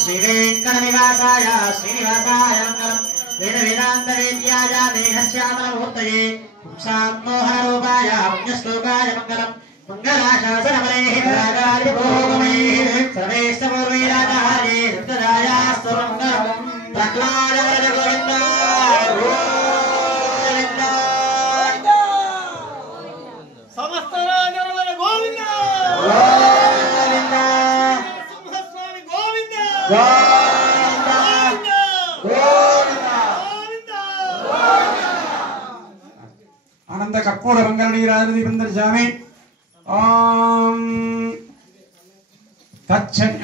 श्रीवेंकटनिवासाय श्रीनिवासाय मंगलम वेद वेदांत वेद्याय देहस्यामलमूर्तये पुंसामोहनरूपाय पुण्यश्लोकाय मंगलम मंगलाशासनमलेः राजादिभोगमैः सर्वेष्टपूर्वैराजार्ये रुद्ररायास्तु मंगलम प्रह्लादवरद गोविन्द गोविन्द समस्त राजवरद गोविन्द आनंद कर्पूर मंगल नीराजन दीपं दर्शयामि ओम तच्छन्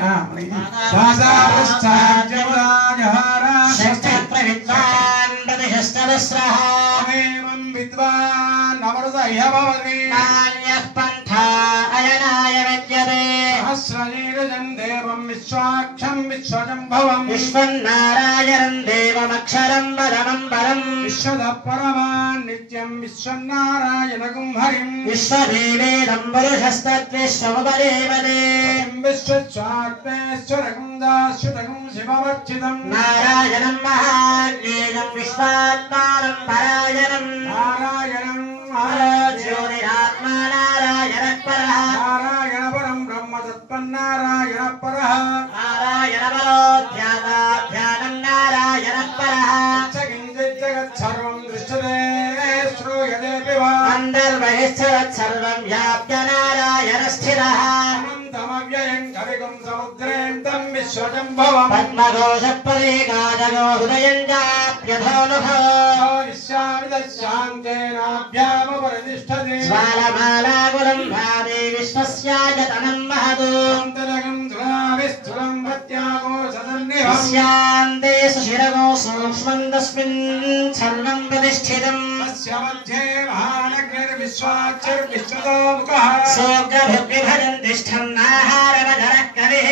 शासावश्चार्यमुदाजहारा षष्ठप्रविद्वान् प्रतिष्ठदस्रः एवं विद्वान् अमृतयः भवति नान्यः पन्था अयनाय विद्यते सहस्रनीरजं देवं विश्वाक्षं विश्वजम्भवं विश्वन्नारायणं देवमक्षरं परमं परं विश्वतः परमान् नित्यं विश्वन्नारायणगुं हरिं विश्वदेवेदं पुरुषस्तद्विश्वमुपदेवते विश्वस्वात्मेश्वरगुं दाश्युतगुं शिवमर्चितं नारायणं महाज्ञेयं विश्वात्मानं परायणं नारायणं ज्योतिरात्मा नारायणः परः नारायण परं ब्रह्म तत्पन्नारायण परः नारायण परो ध्यानं नारायणः परः किञ्चित् जगत्सर्वं दृश्यते श्रूयतेऽपि वा अन्तर्बहिश्चरत्सर्वं व्याप्य नारायणस्थिरः अनन्तमव्ययं कविगुं समुद्रेऽन्तं विश्वजम्भवम् पद्मघोषपदेकाजगो हृदयं चाप्यधोऽनुभो शान्तेनाभ्यामपरितिष्ठते ज्वालमालाकुलं भावे विश्वस्यायतनं महतो अन्तरगं धृणाविस्थुलं प्रत्यागो सदन्निभम् स्यान्ते सुशिरगो सूक्ष्मं तस्मिन् सर्वं प्रतिष्ठितम् तस्य मध्ये महानग्निर्विश्वाक्षरविश्वतोमुखः सोऽग्रभुग्विभजन् तिष्ठन्नाहारमजरः कविः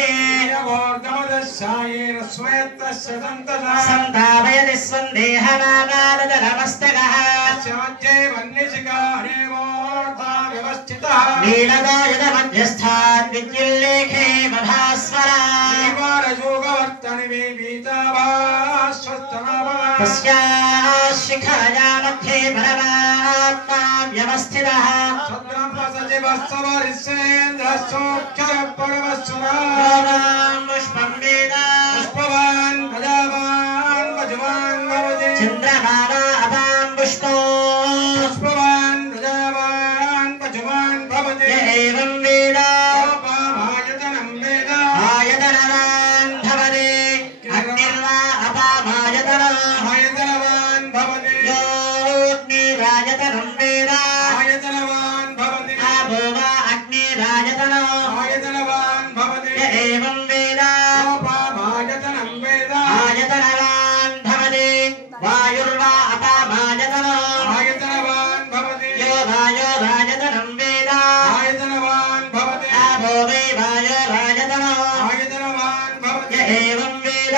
योर्गमदस्यायेन स्वेत्तस्य सन्ततः सन्तापयति स्वन्देहनागादलमस्तकः तस्य मध्ये वह्निशिखा हरेवोर्धा व्यवस्थितः नीलदायुधमध्यस्थात् विद्युल्लेखे मधास्वरा तस्याः शिखरया मध्ये परमात्मा व्यवस्थितः पुष्पं वेद चन्द्रमाना अपां पुष्पो एवं वेद आयतनवान् भवति अग्निर्वा अपामायतनो योऽग्निरायतनं वेद आपो वा अग्निरायतनो एवं वेद आयतनवान् भवति वायुर्वा अपामायतनो यो वायोरायतनं वेद आपो वै वायोरायतनो एवं वेद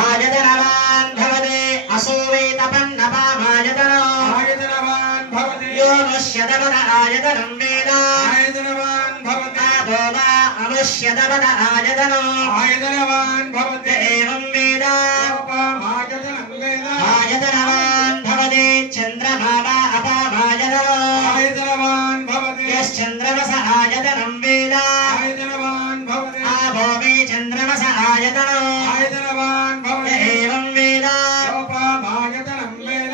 आयतनवान् भवति असो वै तपन्नपामायतनो यो मुष्यतपद आयतनं वेद आपो वा अमुष्यतपद आयतनो एवं वेद आयतनवान् भवति चन्द्रमा वा अपामायतनो यश्चन्द्रमस आयतनं वेद आपो वै चन्द्रमस आयतनो एवं वेद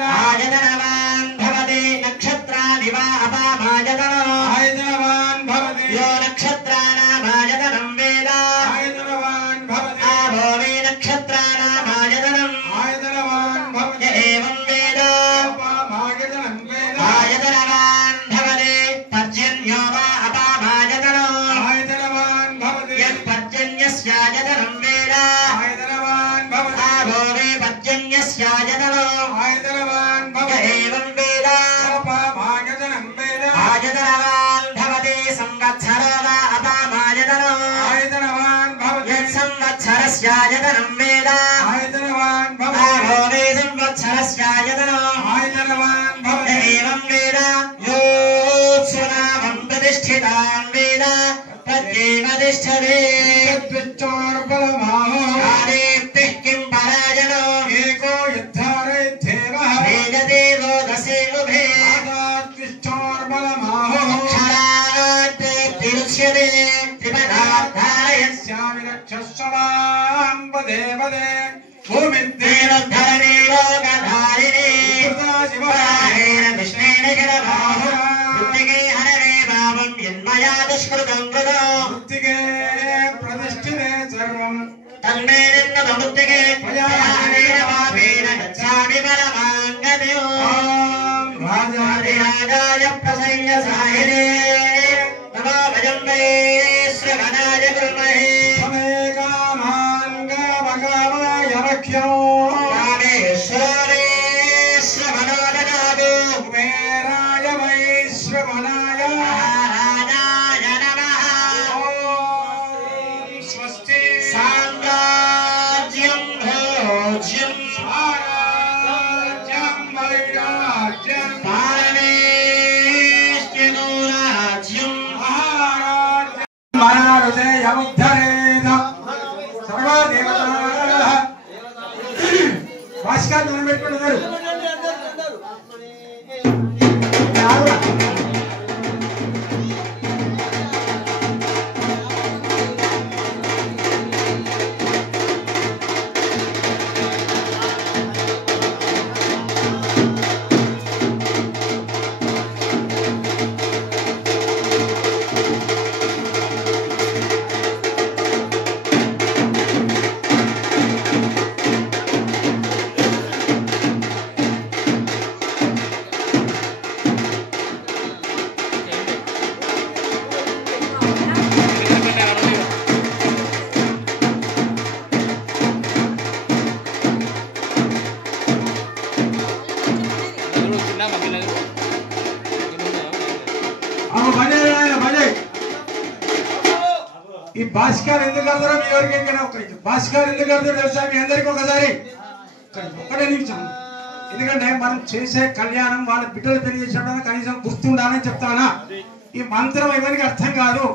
आयतनवान् भवति नक्षत्राणि वा अपामायतनो यो नक्षत्राणामायतनं वेद आपो वै नक्षत्राणामायतनम् एवं वेद आयतनवान् भवति पर्जन्यो वा अपामायतनो यत्पर्जन्यस्यायतनं वेद आपो वै पर्जन्यस्यायतनो एवं वेद आयतनवान् भवति संवत्सरो वा अपामायतनो यत्संवत्सरस्यायतनं वेद आपो वै संवत्सरस्यायतनो एवं वेद योत्सुनामं प्रतिष्ठितान् वेद तद्येव तिष्ठति तद्विच्चोर्बलमाहो कालेप्तिः किं पराजनो एको यद्धारयद्धेवः वेददेवो दशे उभे आदात्विच्चोर्बलमाहो क्षराद्वेत्तिरुच्यते त्रिपदाद्धारयस्यामि रक्षस्वमां वदे वदे भूमिद्धेनोद्धरणे लोकधारिणे शिवाहेन कृष्णेन जलभाहो मृत्तिके हरणे भावं यन्मया दुष्कृतं कृतो मृत्तिके प्रतिष्ठिते सर्वं तन्मे निन्दमृत्तिके मयाहेन भावेन गच्छामि परमाङ्गतयो राजाय प्रसंयसायिने नमो भजं वै श्रवणाय कुर्महे భాస్కర్ ఎందుకు కడతారో మీ ఎవరికి భాస్కర్ ఎందుకు కడతారో తెలుసా మీ అందరికీ ఒకసారి ఒకటే నిమిషం ఎందుకంటే మనం చేసే కళ్యాణం వాళ్ళ బిడ్డలు పెళ్లి చేసినప్పుడు కనీసం గుర్తుండాలని చెప్తానా ఈ మంత్రం ఎవరికి అర్థం కాదు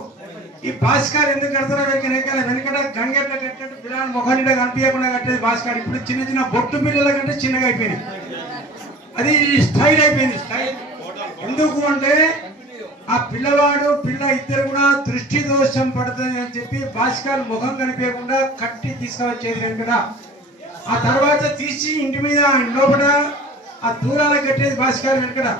ఈ భాస్కర్ ఎందుకు కడతారో వెనకట గంగెట్ల కట్టేట్టు పిల్లలు మొఖనిట కనిపించకుండా కట్టేది భాస్కర్ ఇప్పుడు చిన్న చిన్న బొట్టు పిల్లల కంటే చిన్నగా అయిపోయింది అది స్టైల్ అయిపోయింది స్టైల్ ఎందుకు అంటే ఆ పిల్లవాడు పిల్ల ఇద్దరు కూడా దృష్టి దోషం పడుతుంది అని చెప్పి భాస్కర్ ముఖం కనిపించకుండా కట్టి తీసుకువచ్చేది వెనకట ఆ తర్వాత తీసి ఇంటి మీద లోపల ఆ దూరాల కట్టేది భాస్కర్ వెనకట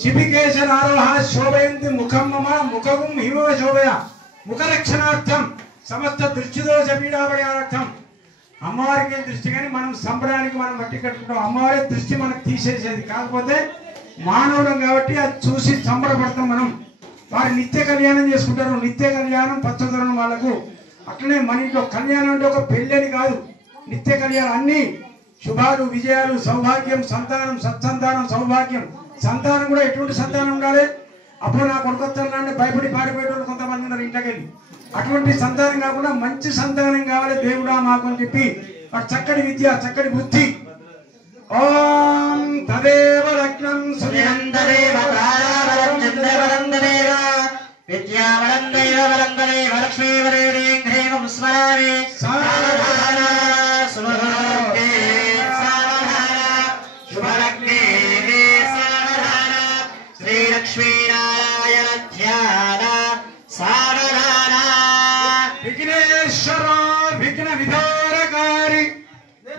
శిబికేశన ఆరోహ శోభయంతి ముఖం మమ ముఖం హిమ శోభయ ముఖరక్షణార్థం సమస్త దృష్టి దోష పీడాపయార్థం అమ్మవారికి దృష్టి కానీ మనం సంబరానికి మనం బట్టి కట్టుకుంటాం అమ్మవారి దృష్టి మనకు తీసేసేది కాకపోతే మానవులం కాబట్టి అది చూసి సంబరపడతాం మనం వారు నిత్య కళ్యాణం చేసుకుంటారు నిత్య కళ్యాణం పచ్చదనం వాళ్ళకు అట్లనే మన ఇంట్లో కళ్యాణం అంటే ఒక పెళ్ళి అని కాదు నిత్య కళ్యాణం అన్ని శుభాలు విజయాలు సౌభాగ్యం సంతానం సత్సంతానం సౌభాగ్యం సంతానం కూడా ఎటువంటి సంతానం ఉండాలి అప్పుడు నా కొడుకొస్తానంటే భయపడి పారిపోయేటోళ్ళు కొంతమంది ఉన్నారు ఇంట్లోకెళ్ళి అటువంటి సంతానం కాకుండా మంచి సంతానం కావాలి దేవుడా మాకు అని చెప్పి వాడు చక్కటి విద్య చక్కటి బుద్ధి ఓం తదేవ లగ్నం సుయంతదేవ తారావరం చంద్రవరం తదేవ విద్యావరం దైవవరం తదేవ లక్ష్మీవరేణీం హ్రీం స్మరామి సావధాన సుముహూర్తే సావధాన శుభలగ్నే సావధాన శ్రీలక్ష్మీనారాయణ ధ్యాన సావధాన విఘ్నేశ్వర విఘ్న విధారకారి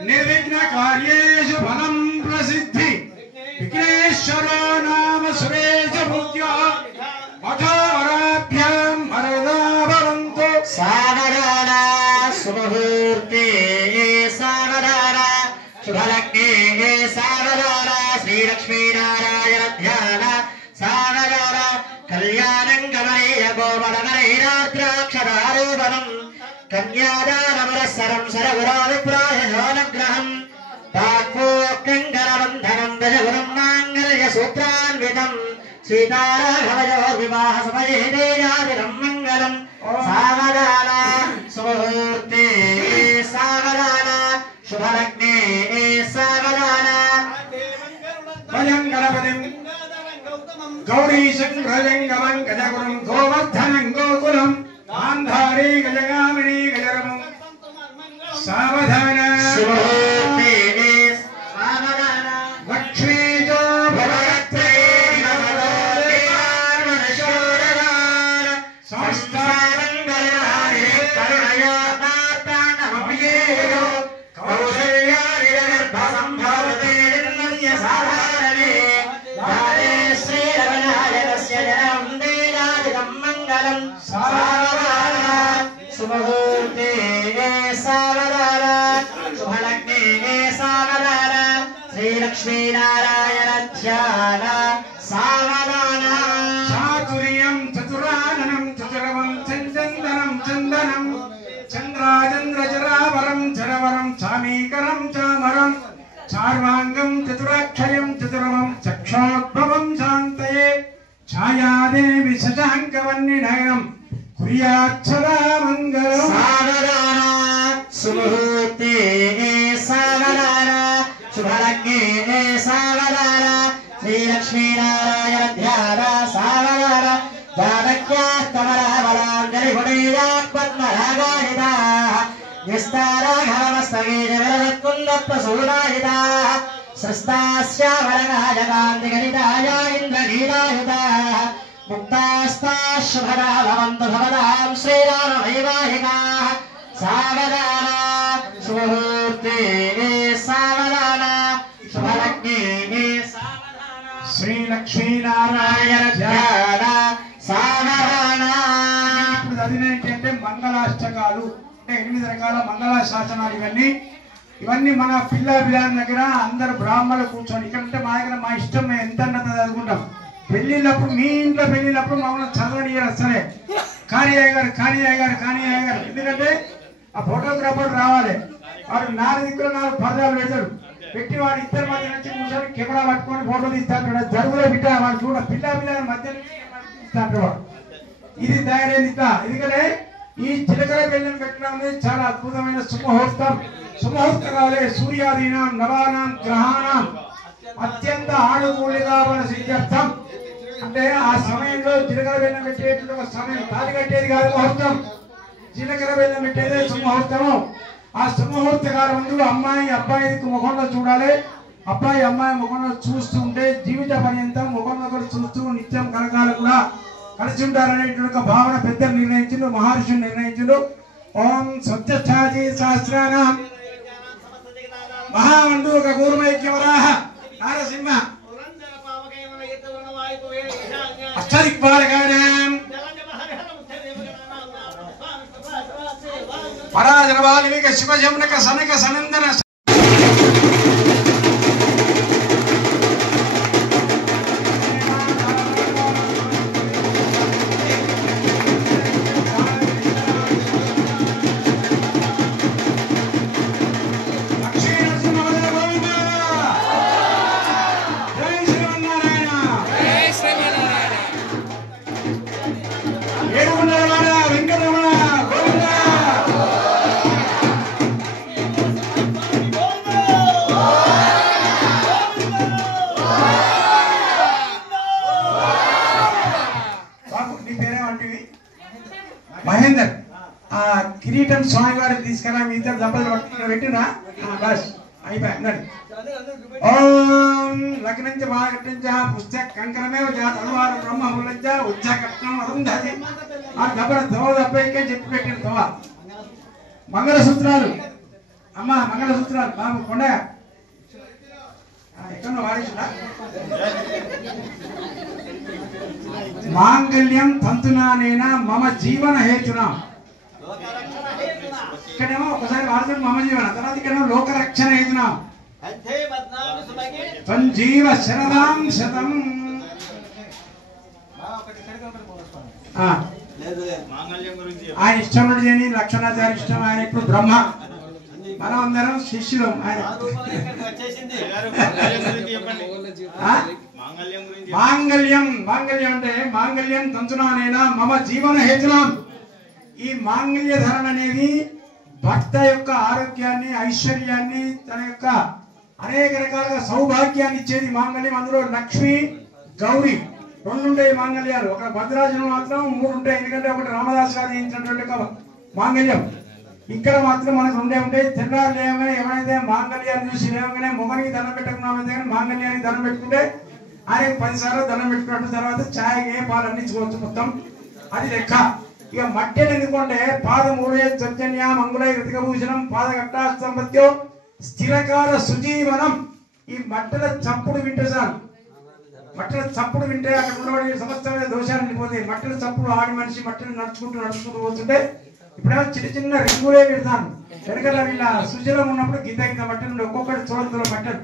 నిర్విఘ్న కార్యేషు ఫలం ప్రసిద్ధి విఘ్నేశ్వరో నామ సురేశ భూత్య మఠవరాభ్యాం వరదా భవంతు సావధాన సుముహూర్తే సావధాన శుభలగ్నే సావధాన శ్రీలక్ష్మీనారాయణ ధ్యాన సావధాన కళ్యాణం గమనీయ గోవరమరైరాద్రాక్షరారూపణం కన్యాదానవరసరం సరగురో విప్రాయనగ్రహం పాక్వోక్కంగరబంధనం దశగురం మాంగళ్య సూత్రాన్వితం సీతారాఘవయో వివాహ సమయే దేయాదిరం మంగళం సావధాన సుముహూర్తే సావధాన శుభలగ్నే సావధాన భయం గణపతిం గౌరీశం రజంగమం గజగురం గోవర్ధనం గోకుల మంగళం సావధాన శుభముహూర్తే సావధాన శుభలగ్నే సావధాన శ్రీలక్ష్మీనారాయణ ధ్యాన సావధాన చాతుర్యం చతురాననం చతురవం చందనం చందనం చంద్రాచంద్రచరావరం చరవరం చామీకరం చామరం చార్వాంగం చతురాక్షయం చతురవం చక్షోద్భవం శాంతయే ఛాయాదేవి శశాంకవన్నినయం కుర్యాచ్చదా మంగళం సావధాన సుముహూర్తే సావధాన శుభలగ్నే సావధాన శ్రీలక్ష్మీనారాయణ ధ్యాన సావధాన జాతక్యాస్తమరాబలాంజలిహుడైయాత్మరాగాయితా నిస్తారాఘవస్తగీజవరకుందప్రసూనాయితా సృష్టాశ్యావరగాజకాంతిగణితాయ ఇంద్రగీతాయుతా ముక్తాస్తా శుభదా భవంతు భవదాం శ్రీరామవైవాహికా సావధాన శుభముహూర్తే సావధాన శుభలగ్నే శ్రీ లక్ష్మీనారాయణ ధ్యాన సావధాన. ఇప్పుడు చదివినట్టు మంగళాష్టకాలు అంటే 8 రకాల మంగళ శాసనాలు ఇవన్నీ మన పిల్ల దగ్గర అందరు బ్రాహ్మణులు కూర్చొని ఇక్కడ మా దగ్గర మా ఇష్టం మేము ఎంత చదువుకుంటాం. పెళ్ళిళ్ళప్పుడు మీ ఇంట్లో పెళ్ళిళ్ళప్పుడు మమ్మల్ని చదవనియరు సరే కానీ అయ్యారు ఎందుకంటే ఆ ఫోటోగ్రాఫర్ రావాలి వాడు 4 దిక్కులు 4 పరదాలు పెడతాడు పెట్టి వాడు ఇద్దరు మధ్య నుంచి కూర్చొని కెమెరా పట్టుకొని ఫోటో తీస్తాడు జరుగులో బిడ్డ వాడు చూడ పిల్ల మధ్య తీస్తాడు వాడు. ఇది తయారైంది ఎందుకంటే ఈ చిలకల బెల్లం పెట్టడం అనేది చాలా అద్భుతమైన సుముహూర్తకాలే సూర్యాదీనాం నవానాం గ్రహాణం అత్యంత ఆనుకూలికాల సిద్ధార్థం. అంటే ఆ సమయంలో జీలకర్ర బెల్లం పెట్టేటువంటి ఒక సమయం తాళి కట్టేది కాదు ముహూర్తం, జీలకర్ర బెల్లం పెట్టేదే సుముహూర్తము. ఆ సుముహూర్త కాలం ముందు అమ్మాయి అబ్బాయికి ముఖంలో చూడాలి, అబ్బాయి అమ్మాయి ముఖంలో చూస్తుంటే జీవిత పర్యంతం ముఖంలో కూడా చూస్తూ నిత్యం కలకాలం కూడా కలిసి ఉంటారనేటువంటి భావన పెద్దలు నిర్ణయించిండు, మహర్షులు నిర్ణయించిండు. ఓం సత్యఛాజీ సహస్రానాం మహామండూక కూర్మైక్యవరాహ నారసింహ అష్టదిక్పాలకానాం పరాజన బాలిక శివజమునక సనక సనందన మహేందర్ ఆ కిరీటం స్వామి వారికి తీసుకురా మీ ఇద్దరు దెబ్బలు పెట్టినా బస్ అయిపోయి. ఓం లగ్నంచ మహాకట్టించ పుస్తక కంకరమే తలవార బ్రహ్మ ములంచ ఉచ్చకట్నం అరుంధతి ఆ దెబ్బల దోవ దెబ్బకే చెప్పి పెట్టిన దోవ. మంగళసూత్రాలు అమ్మ మంగళసూత్రాలు బాబు కొండ ఎక్కడ వాడించా మాంగళ్యం తంతునానేన మమ జీవన హేతునా. ఇక్కడేమో ఒకసారి వాడుతుంది మమ జీవన, తర్వాత ఇక్కడేమో లోకరక్షణ హేతునా సంజీవ శరదాం శతం. ఆయన ఇష్టం చేయని లక్షణాచార్య ఇష్టం, ఆయన ఇప్పుడు బ్రహ్మ, మనం అందరం శిష్యులు. ఆయన మాంగళ్యం అంటే మాంగళ్యం తంతునానేనా మమ జీవన హేతునాం. ఈ మాంగళ్య ధరణ అనేది భర్త యొక్క ఆరోగ్యాన్ని, ఐశ్వర్యాన్ని, తన యొక్క అనేక రకాలుగా సౌభాగ్యాన్ని ఇచ్చేది మాంగళ్యం. అందులో లక్ష్మి గౌరీ 2 ఉంటాయి మాంగళ్యాలు. ఒక భద్రాచలం మాత్రం 3 ఉంటాయి, ఎందుకంటే ఒకటి రామదాస్ గారు చేయించినటువంటి ఒక మాంగళ్యం. ఇక్కడ మాత్రం మనకు 2 ఉంటాయి. తెల్లారు లేవగానే ఎవరైతే మాంగళ్యాన్ని చూసి లేవగానే మొగనికి దండం పెట్టుకున్నామైతే కానీ మాంగళ్యానికి దండం పెట్టుకుంటే ఆయన 10 సార్లు దండం పెట్టుకున్నట్టు. తర్వాత ఛాయకి పాలు అందించుకోవచ్చు మొత్తం, అది లెక్క. ఇక మట్టెలు ఎందుకంటే పాదమూలే చర్జన్య మంగుళ ఋతికభూషణం పాదగట్ట సంపత్యం స్థిరకాల సుజీవనం. ఈ మట్టెల చప్పుడు వింటే చాలు మట్టల చప్పుడు వింటే అక్కడ ఉండబడి సమస్తమైన దోషాలు వెళ్ళిపోతాయి. మట్టల చప్పుడు ఆడి మనిషి మట్టలు నడుచుకుంటూ పోతుంటే ఇప్పుడేమో చిన్న చిన్న రింగులే పెడతాను. వెనకాల వీళ్ళ సుజలం ఉన్నప్పుడు గింత మట్టలు ఉండే ఒక్కొక్కటి చూడంతుల మట్టలు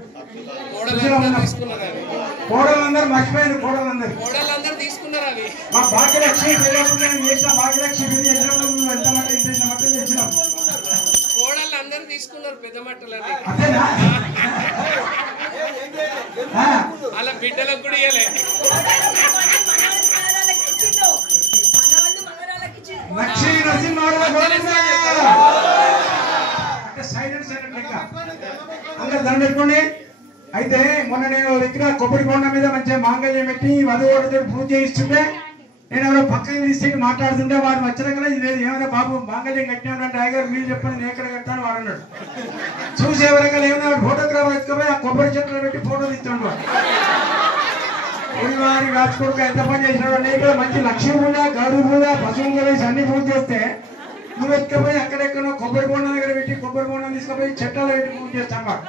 సుజలం ఉన్నప్పుడు కోడలందరూ మర్చిపోయారు. కోడలందరూ మా భాగ్యలక్ష్మి నేను చేసిన భాగ్యలక్ష్మి పెళ్లి చేసినప్పుడు మేము ఎంత మట్టలు ఇంత మట్టలు తెచ్చినాం. అందరూ తీసుకున్నారు పెద్ద మట్టలు అంతేనా? అలా బిడ్డలకు కూడా ఇయ్యలే. లక్ష్మీ నరసింహారావు అంటే సైలెంట్ లెక్క అందరు దండ పెట్టుకోండి. అయితే మొన్న నేను దగ్గర కొబ్బరి కొండ మీద మంచిగా మాంగళ్యం పెట్టి వధువుడితో పూజ చేయిస్తుంటే నేను ఎవరో పక్కన తీసి మాట్లాడుతుంటే వాడు వచ్చాక ఇది లేదు ఏమైనా బాబు మాంగళ్యం కట్టినాడంటే అయ్యగారు మీరు చెప్పండి నేను ఎక్కడ కట్టాను వాడు అన్నాడు. చూసి ఎవరికైనా ఏమైనా ఫోటోగ్రాఫర్ ఎత్తుకుపోయి ఆ కొబ్బరి చెట్లు పెట్టి ఫోటో తీస్తాడు వాడు. వారి రాజుకోడుకు ఎంత పని చేసినాడు అంటే ఇక్కడ మంచి లక్ష్మీ పూజ గరుడు పూజ పశువు పూజ అన్ని పూజ చేస్తే నువ్వు ఎత్తుకపోయి అక్కడెక్కడో కొబ్బరి బొండం దగ్గర పెట్టి కొబ్బరి బొండం తీసుకుపోయి చెట్లలో పెట్టి పూజ చేస్తాం వాడు.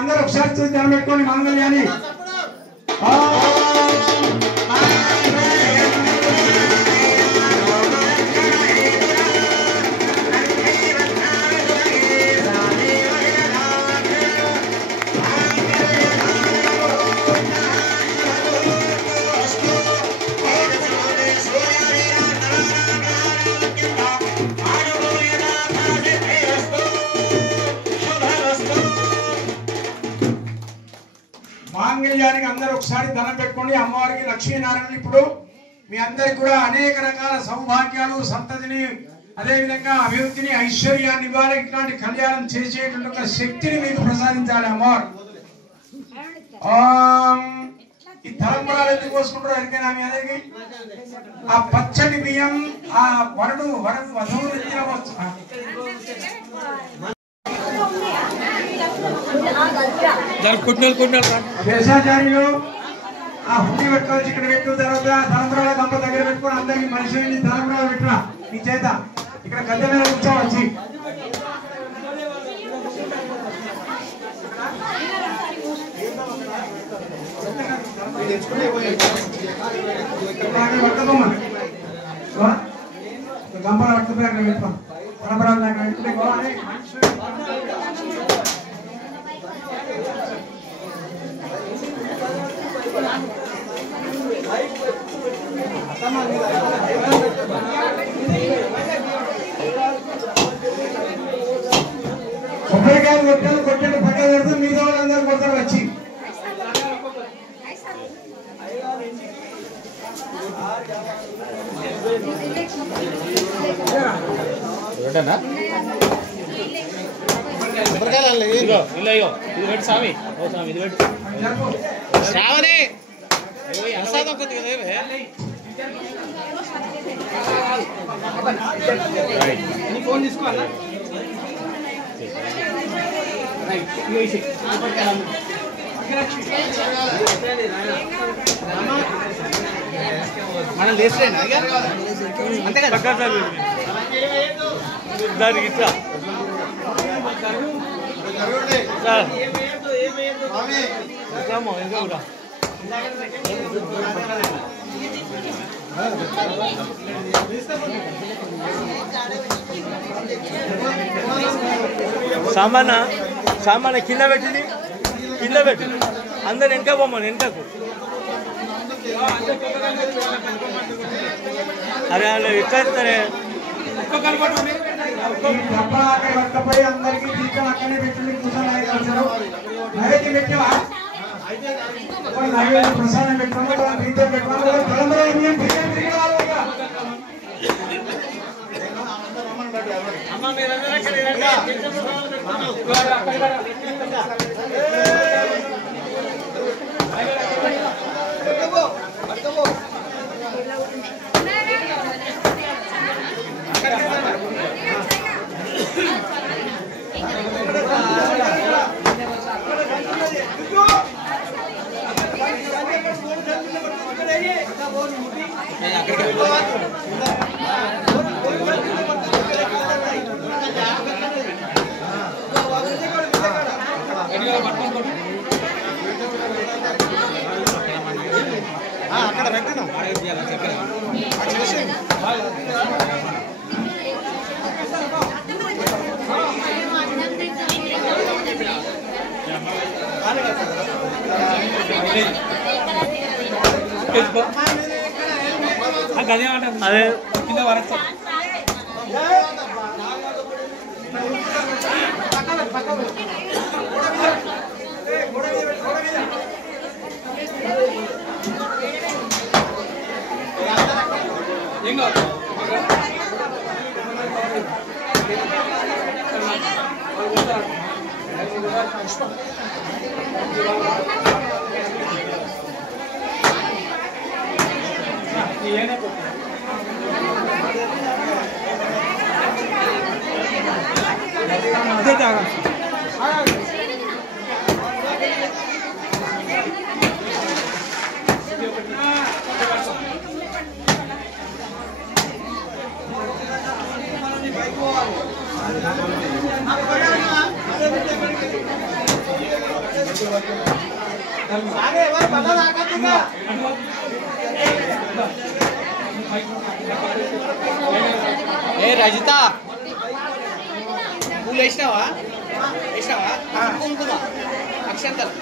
అందరూ ఒకసారి చూసి ధ్యానం పెట్టుకోండి మాంగళ్యాన్ని. మాంగళ్యానికి అందరూ ఒకసారి ధనం పెట్టుకోండి. అమ్మవారికి లక్ష్మీనారాయణ ఇప్పుడు మీ అందరికి కూడా అనేక రకాల సౌభాగ్యాలు సంతతిని అదేవిధంగా అభివృద్ధిని ఐశ్వర్యాన్ని ఇవ్వాలి. ఇట్లాంటి కళ్యాణం చేసేటువంటి ఒక శక్తిని మీకు ప్రసాదించాలి అమ్మవారు. ఈ తలంబరాలు ఎందుకు కోసుకుంటారు అడిగినా మీ అందరికి ఆ పచ్చడి బియ్యం ఆ వరుడు వధువు వేషాచార్యులు ఆ హుండి పెట్టుకోవచ్చు. ఇక్కడ పెట్టు తర్వాత తలంబరాల గంప దగ్గర పెట్టుకుని అందరికి మనిషి తలంబరాలు పెట్టురా మీ చేత ఇక్కడ గద్దె మీద కూర్చోవచ్చు. గంపలు పట్టుకుపోయి అక్కడ పెట్టుకోం తలంబరాలు అక్కడ పెట్టుకుంటే కొబ్బరికాయలు కొట్టండి పక్కన పెడితే మిగతా వాళ్ళందరూ కొడతారు వచ్చి. స్వామి ఇది పెట్టు శ్రావణి ప్రసాదం కొద్దిగా ఫోన్ తీసుకోవాలా మనం లేస్తేనా అంతే కదా దానికి ఇట్లా సామాన్ కింద పెట్టింది అందరు వెనక పోమ్మని వెనకకు అరే వాళ్ళు ఎట్లా ఇస్తారే అందరికి అక్కడనే పెట్టి పెట్టావా ప్రసాదం అదే కింద వరకు ఏ రజిత పూలు వేసినావా కుంకుమ అక్షంతలు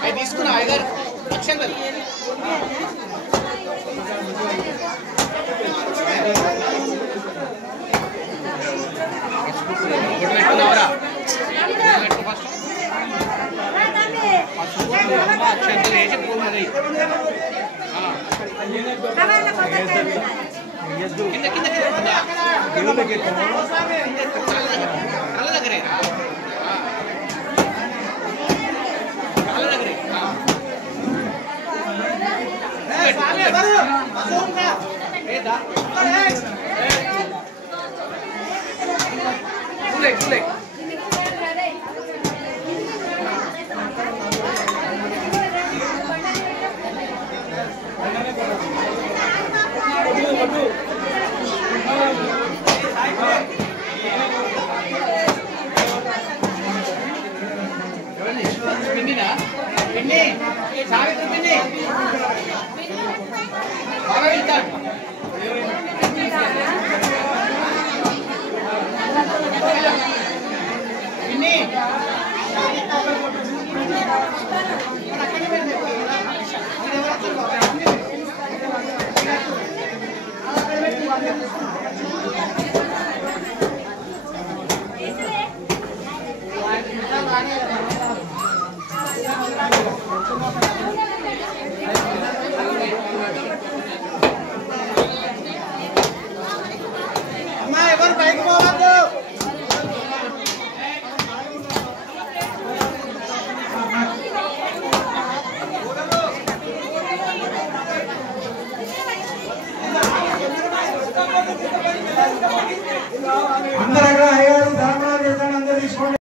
అవి తీసుకున్నా ఐదారు అక్షంతలు పెట్టుకున్నావరా అక్షంతలు వేసి పూలు మరి కింద కింద కళ్ళ దగ్గరే సావిత్రి పిన్ని బాగా ఇస్తాడు పిన్ని అమ్మా ఎవరు పైకి పోవద్దు అందరూ అక్కడ అయ్యారు ధర్మాలు చేస్తాను అందరూ తీసుకోండి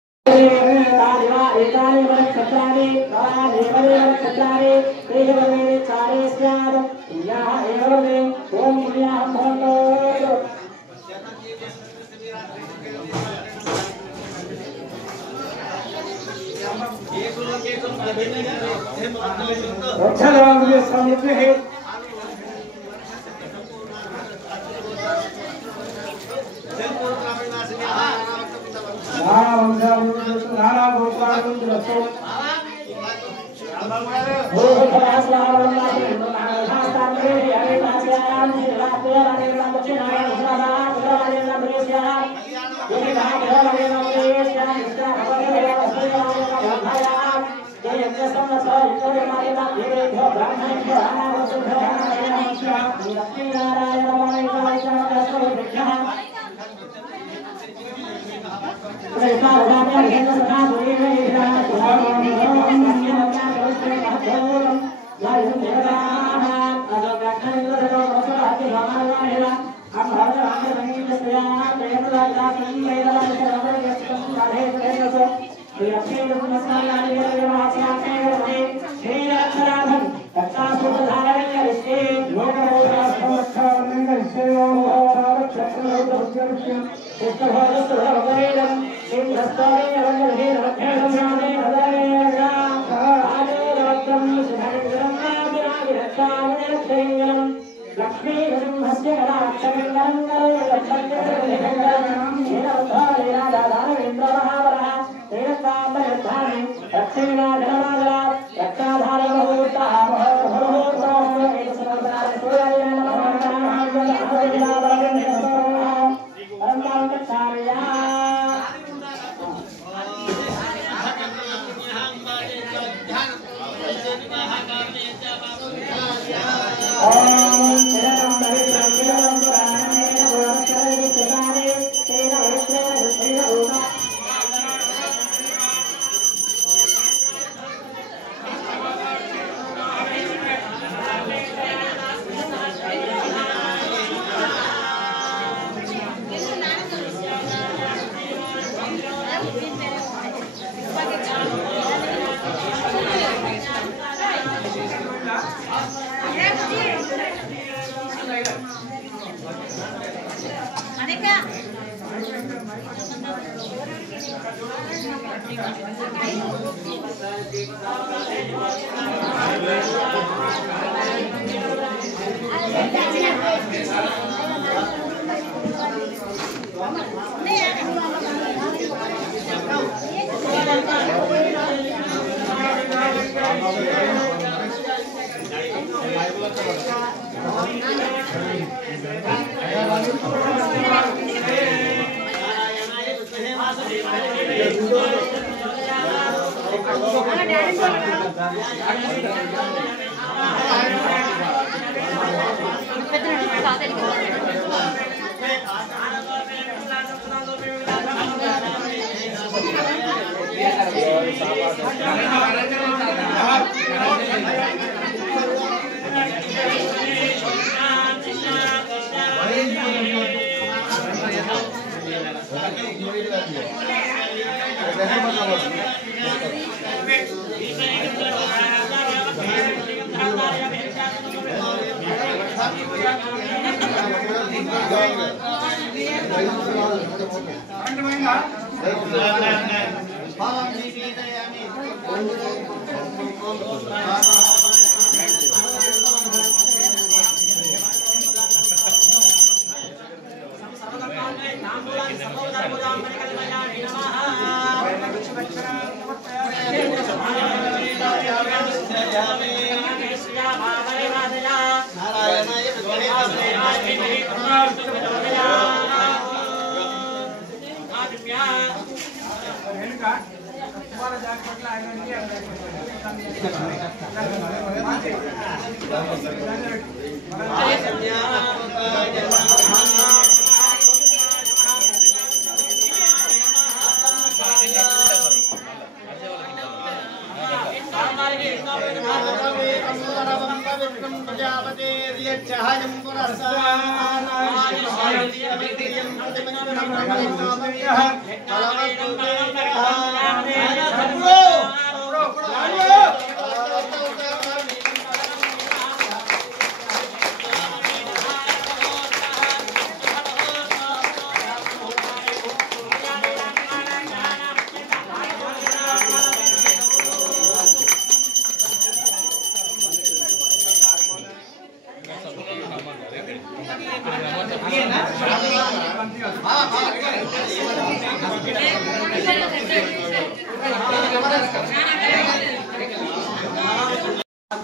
లక్ష్మీ నృసింహస్య కళాక్షరంగరం కరయలక్ష్మీరక్షేంద్రం నీలవృద్ధారీరాజాధారవేంద్రమహాబలః శ్రీరత్నాంబరధారి లక్ష్మీనాథనమాగల రక్షాధారమహూర్తః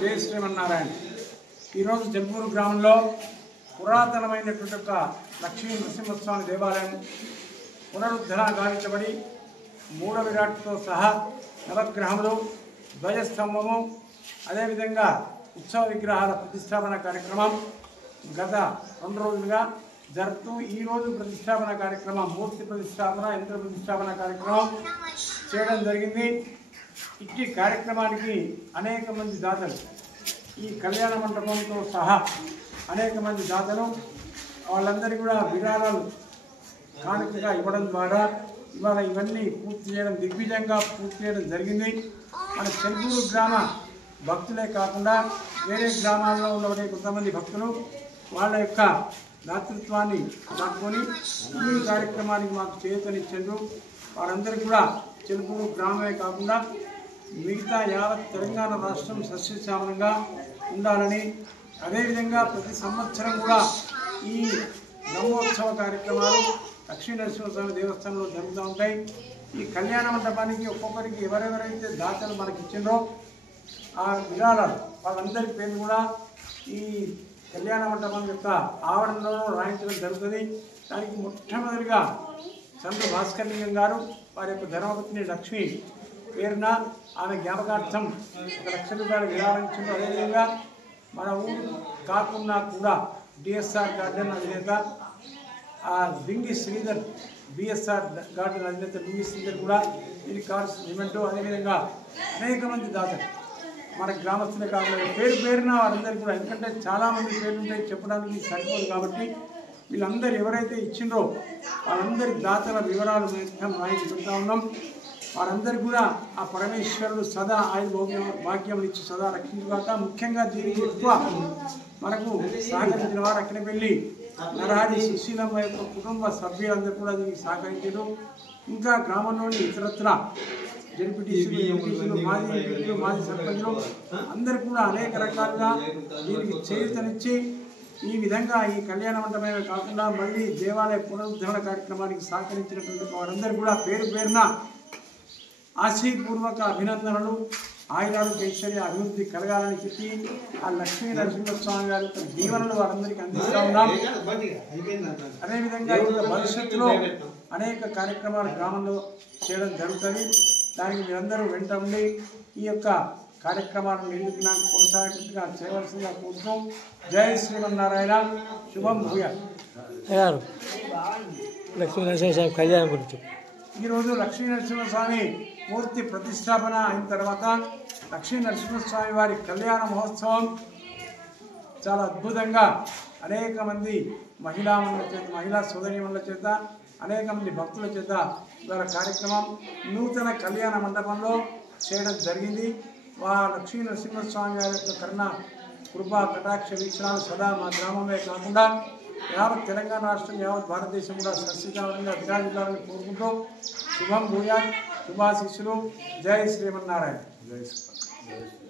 జై శ్రీమన్నారాయణ. ఈరోజు జంపూరు గ్రామంలో పురాతనమైనటువంటి ఒక లక్ష్మీ నృసింహస్వామి దేవాలయం పునరుద్ధరణ గావించబడి మూఢ విరాట్తో సహా నవగ్రహములు, ధ్వజస్తంభము, అదేవిధంగా ఉత్సవ విగ్రహాల ప్రతిష్టాపన కార్యక్రమం గత 2 రోజులుగా జరుపుతూ ఈరోజు ప్రతిష్టాపన కార్యక్రమం, మూర్తి ప్రతిష్టాపన, యంత్ర ప్రతిష్టాపన కార్యక్రమం చేయడం జరిగింది. ఇట్టి కార్యక్రమానికి అనేక మంది దాతలు, ఈ కళ్యాణ మండపంతో సహా అనేక మంది దాతలు వాళ్ళందరికీ కూడా విరాళాలు కానుకగా ఇవ్వడం ద్వారా ఇవాళ ఇవన్నీ పూర్తి చేయడం, దిగ్విజయంగా పూర్తి చేయడం జరిగింది. మన చెల్పూరు గ్రామ భక్తులే కాకుండా వేరే గ్రామాల్లో ఉన్న కొంతమంది భక్తులు వాళ్ళ యొక్క దాతృత్వాన్ని దాటుకొని ఈ కార్యక్రమానికి మాకు చేయూతనిచ్చారు. వారందరికీ కూడా చెల్పూరు గ్రామమే కాకుండా మిగతా యావత్ తెలంగాణ రాష్ట్రం సస్యశ్యామలంగా ఉండాలని అదేవిధంగా ప్రతి సంవత్సరం కూడా ఈ బ్రహ్మోత్సవ కార్యక్రమాలు లక్ష్మీ నరసింహస్వామి దేవస్థానంలో జరుగుతూ ఉంటాయి. ఈ కళ్యాణ మండపానికి ఒక్కొక్కరికి ఎవరెవరైతే దాతలు మనకి ఇచ్చిండ్రో ఆ విరాళాలు వాళ్ళందరి పేరు కూడా ఈ కళ్యాణ మండపం యొక్క ఆవరణలో రాయించడం జరుగుతుంది. దానికి మొట్టమొదటిగా చంద్ర భాస్కర్లింగం గారు వారి యొక్క ధర్మపత్ని లక్ష్మి పేరున ఆమె జ్ఞాపకార్థం 1 లక్ష రూపాయలు విరాళించింది. అదేవిధంగా మన ఊరు కాకుండా కూడా డిఎస్ఆర్ గార్డెన్ అధినేత బింగి శ్రీధర్, బిఎస్ఆర్ గార్డెన్ అధినేత బింగి శ్రీధర్ కూడా దీనికి కావాల్సిన సిమెంటు, అదేవిధంగా అనేక మంది దాతలు మన గ్రామస్తులే కాకుండా పేరు పేరున వారందరికీ కూడా, ఎందుకంటే చాలామంది పేర్లు ఉంటాయి చెప్పడానికి సరిపోదు కాబట్టి వీళ్ళందరూ ఎవరైతే ఇచ్చిండ్రో వాళ్ళందరి దాతల వివరాలు రాయించి పెడతా ఉన్నాం. వారందరికీ కూడా ఆ పరమేశ్వరుడు సదా ఆయన భాగ్యం ఇచ్చి సదా రక్షించుగాక. ముఖ్యంగా దీనికి ఎక్కువ మనకు సహకరించిన వారు అక్కడికి నరహరి సుశీలమ్మ యొక్క కుటుంబ సభ్యులందరూ కూడా దీనికి సహకరించారు. ఇంకా గ్రామంలోని ఇతరత్ర జడ్పీటీసీలు, మాజీ సర్పంచులు అందరూ కూడా అనేక రకాలుగా దీనికి చేయూతనిచ్చి ఈ విధంగా ఈ కళ్యాణ మండపమే కాకుండా మళ్ళీ దేవాలయ పునరుద్ధరణ కార్యక్రమానికి సహకరించినటువంటి వారందరూ కూడా పేరు పేరున ఆశీపూర్వక అభినందనలు, ఆయురాలు ఐశ్వర్య అభివృద్ధి కలగాలని చెప్పి ఆ లక్ష్మీ నరసింహస్వామి గారి యొక్క దీవెనలు వారందరికీ అందిస్తూ ఉన్నాం. అదేవిధంగా ఇంకా భవిష్యత్తులో అనేక కార్యక్రమాలు గ్రామంలో చేయడం జరుగుతుంది. దానికి మీరందరూ వెంట ఉండి ఈ యొక్క కార్యక్రమాలను నిర్విఘ్న కొనసాగింపుగా చేయవలసిందిగా కోరుతాం. జై శ్రీమన్నారాయణ. శుభం భూయాత్. లక్ష్మీ నరసింహస్వామి కళ్యాణం గురించి ఈరోజు లక్ష్మీ నరసింహస్వామి మూర్తి ప్రతిష్టాపన అయిన తర్వాత లక్ష్మీ నరసింహస్వామి వారి కళ్యాణ మహోత్సవం చాలా అద్భుతంగా అనేక మంది మహిళా సోదరీమణుల చేత అనేక మంది భక్తుల చేత వారి కార్యక్రమం నూతన కళ్యాణ మండపంలో చేయడం జరిగింది. లక్ష్మీ నరసింహస్వామి వారి యొక్క కరుణ కృపా కటాక్ష వీక్షణాలు సదా మా గ్రామమే కాకుండా యావత్ తెలంగాణ రాష్ట్రం, యావత్ భారతదేశం కూడా సస్యశాలంగా విరాజిల్లాలని కోరుకుంటూ శుభం భూయాత్. శుభాశిష్యులు. జై శ్రీమన్నారాయణ. జై శ్రీ